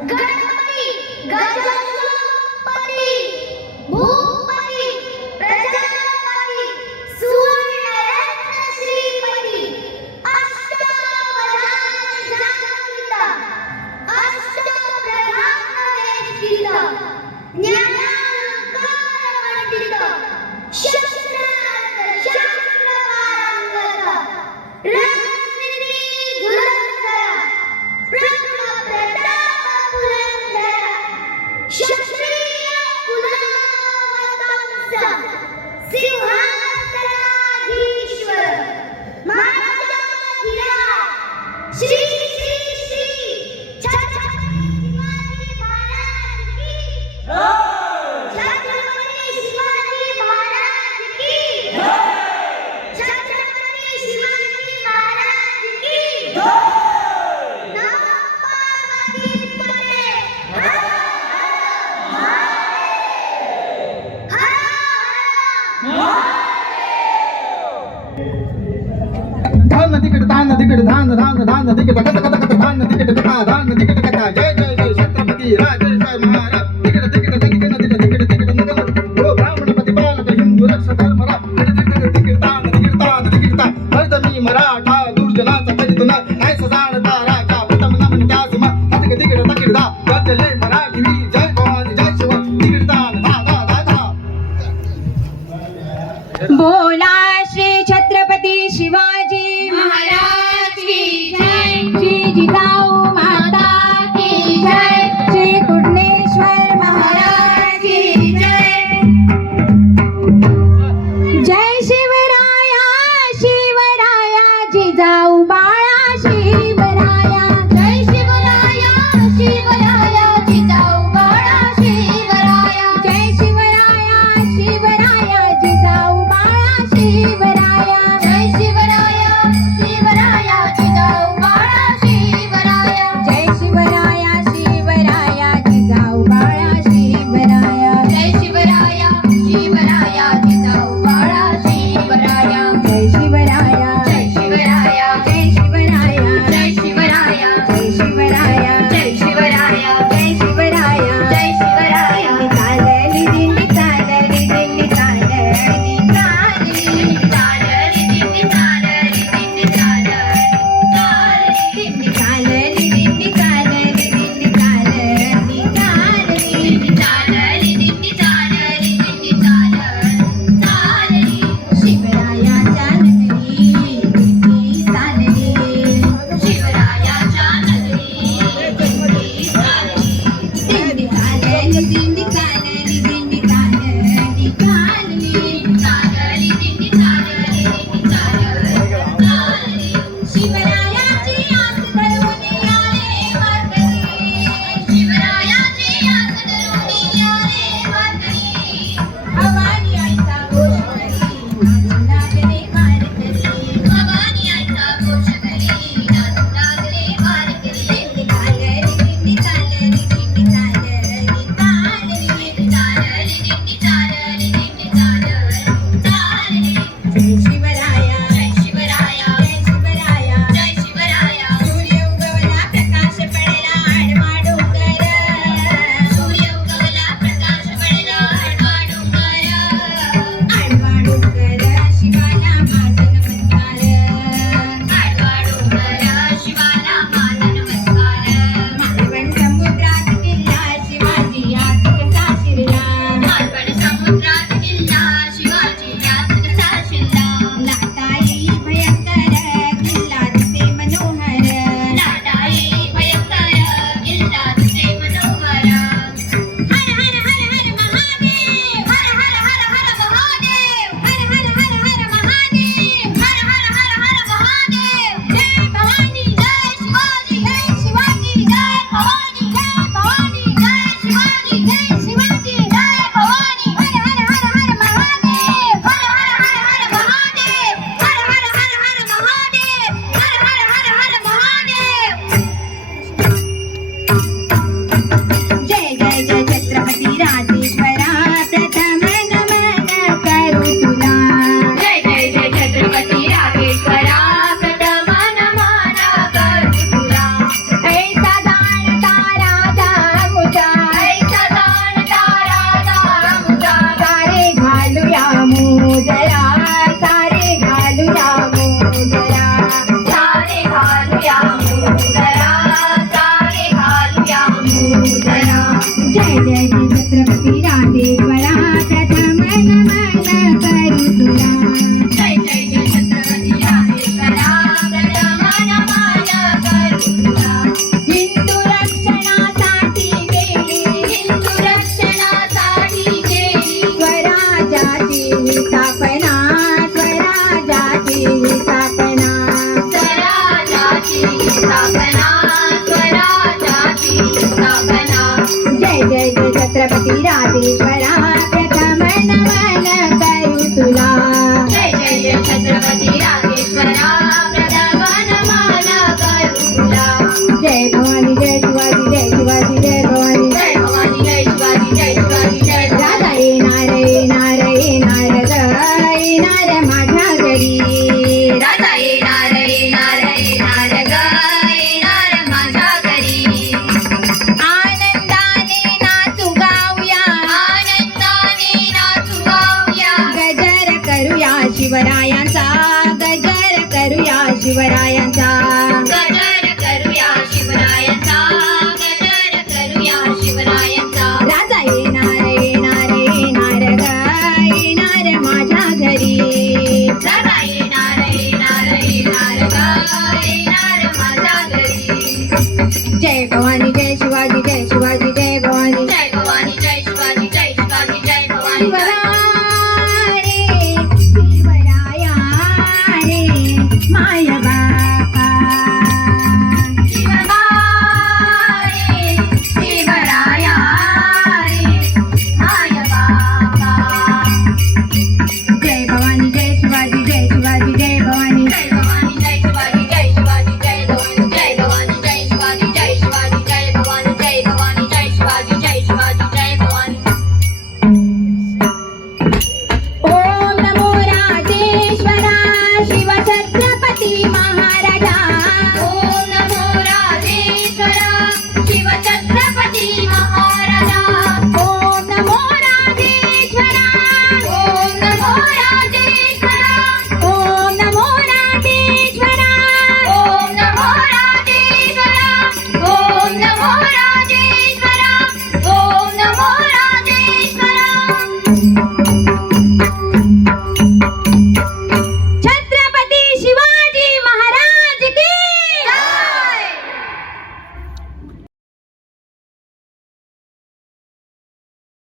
गणपती गजपती भूपती प्रजापती सुवर्णरत्न श्रीपती अष्टवधान जागृत अष्टप्रधान वेष्टित ज्ञानालंकार मंडित शस्त्रार्थ शास्त्र पारंगत राजनीती धुरंधर प्रताप पुरंदर क्षत्रिय कुलावतंस सिंहासनाधीश्वर महाराजाधिराज श्री श्री श्री छत्रपती शिवाजी महाराज की छत्रपती शिवाजी महाराज की छत्रपती शिवाजी महाराज की नमः पार्वती पते हर हर महादेव हर धान तिकट धान तिकट धान धान धान तिकट कथ कथ कथ धान तिकट कथा धान तिकट कथा जय जय जय छत्रपती राजेश्वर महाराज तिकट तिकट तिकट तिकट तिकट तिकट नगल हो ब्राह्मण प्रतिपालक हिंदू रक्षक धर्मरा तिकट तिकट तिकट धान तिकट धान तिकट ता हरद मी मराठा दुर्जनाचा कजित न नाही सजाणता राजा प्रथम नमन त्यासम तिकट तिकट तिकट दा गजले मराठी वीर जय भवानी जय शिव तिकट धान धा धा धा धा बोला श्री छत्रपती शिवाजी महाराज की जय, श्री जिजाऊ माता की जय, श्री जय जय जय छत्रपती राजेश्वरा प्रथम नमन करू तुला जय जय जय छत्रपती राजेश्वरा प्रथम नमन करू तुला हिंदू रक्षणासाठी गेली हिंदू रक्षणासाठी गेली स्वराज्याची स्थापना स्वराज्याची स्थापना स्वराज्याची स्थापना स्वराज्याची स्थापना जय जय जय छत्रपती राजेश्वरा प्रथम नमन करू तुला जय जय जय छत्रपती राजेश्वरा प्रथम नमन करू तुला जय भवानी जय शिवाजी जय शिवाजी जय भवानी जय भवानी जय शिवाजी जय शिवाजी जय राजा येणार येणार येणार ग येणार माझ्या घरी राजा येणार येणार येणार ग येणार माझ्या घरी आनंदाने नाचू गाऊया आनंदाने नाचू गाऊया गजर करूया शिवरायांचा गजर करूया शिवरायांचा गजर करूया शिवरायांचा गजर करूया शिवरायांचा राजा येणार येणार येणार ग येणार माझ्या घरी राजा येणार येणार येणार ग येणार माझ्या घरी जय भवानी